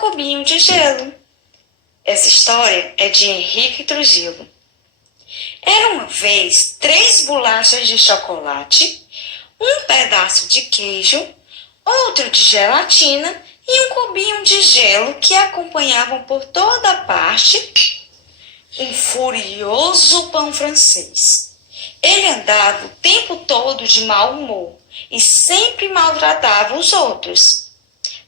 cubinho de gelo. Essa história é de Henrique Trujillo. Era uma vez 3 bolachas de chocolate, um pedaço de queijo, outro de gelatina e um cubinho de gelo que acompanhavam por toda parte um furioso pão francês. Ele andava o tempo todo de mau humor e sempre maltratava os outros.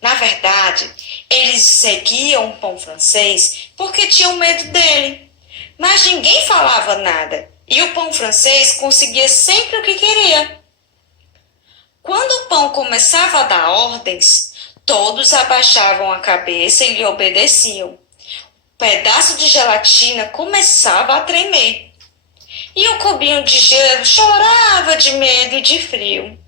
Na verdade, eles seguiam o pão francês porque tinham medo dele. Mas ninguém falava nada e o pão francês conseguia sempre o que queria. Quando o pão começava a dar ordens, todos abaixavam a cabeça e lhe obedeciam. O pedaço de gelatina começava a tremer. E o cubinho de gelo chorava de medo e de frio.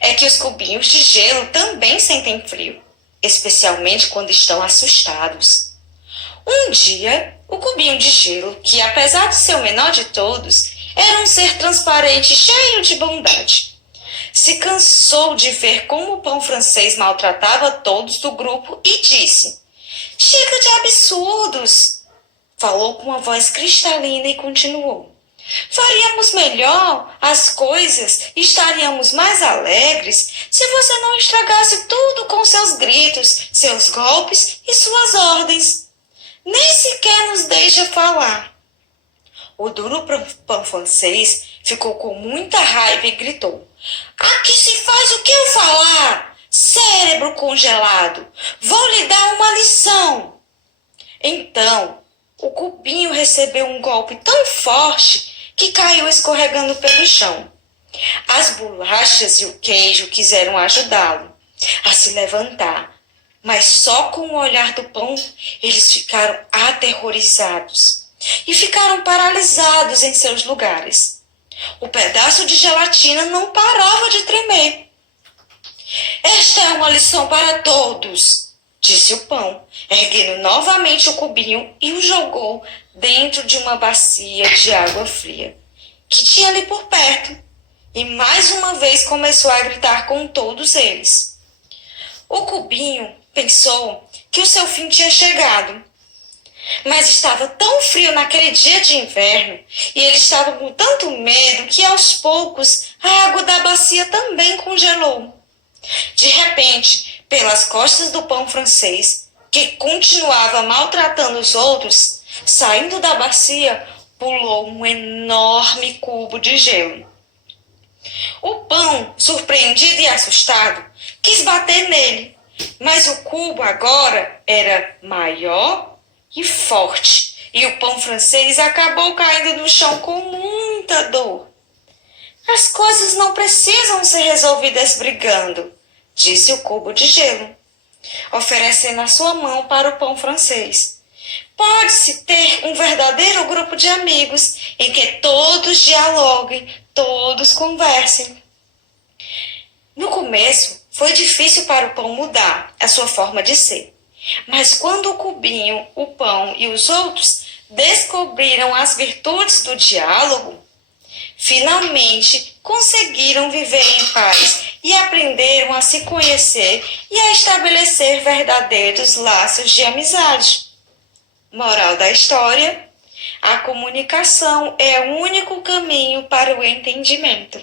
É que os cubinhos de gelo também sentem frio, especialmente quando estão assustados. Um dia, o cubinho de gelo, que apesar de ser o menor de todos, era um ser transparente cheio de bondade, se cansou de ver como o pão francês maltratava todos do grupo e disse: "Chega de absurdos!" Falou com uma voz cristalina e continuou: "Faríamos melhor as coisas e estaríamos mais alegres se você não estragasse tudo com seus gritos, seus golpes e suas ordens. Nem sequer nos deixa falar." O duro pão francês ficou com muita raiva e gritou: "Aqui se faz o que eu falar, cérebro congelado! Vou lhe dar uma lição!" Então, o cubinho recebeu um golpe tão forte que caiu escorregando pelo chão. As bolachas e o queijo quiseram ajudá-lo a se levantar, mas só com o olhar do pão eles ficaram aterrorizados e ficaram paralisados em seus lugares. O pedaço de gelatina não parava de tremer. "Esta é uma lição para todos", disse o pão, erguendo novamente o cubinho e o jogou dentro de uma bacia de água fria que tinha ali por perto, e mais uma vez começou a gritar com todos eles. O cubinho pensou que o seu fim tinha chegado, mas estava tão frio naquele dia de inverno e ele estava com tanto medo que aos poucos a água da bacia também congelou. De repente, pelas costas do pão francês, que continuava maltratando os outros, saindo da bacia, pulou um enorme cubo de gelo. O pão, surpreendido e assustado, quis bater nele, mas o cubo agora era maior e forte, e o pão francês acabou caindo no chão com muita dor. "As coisas não precisam ser resolvidas brigando", disse o cubo de gelo, oferecendo a sua mão para o pão francês. "Pode-se ter um verdadeiro grupo de amigos em que todos dialoguem, todos conversem." No começo, foi difícil para o pão mudar a sua forma de ser. Mas quando o cubinho, o pão e os outros descobriram as virtudes do diálogo, finalmente conseguiram viver em paz e aprenderam a se conhecer e a estabelecer verdadeiros laços de amizade. Moral da história: a comunicação é o único caminho para o entendimento.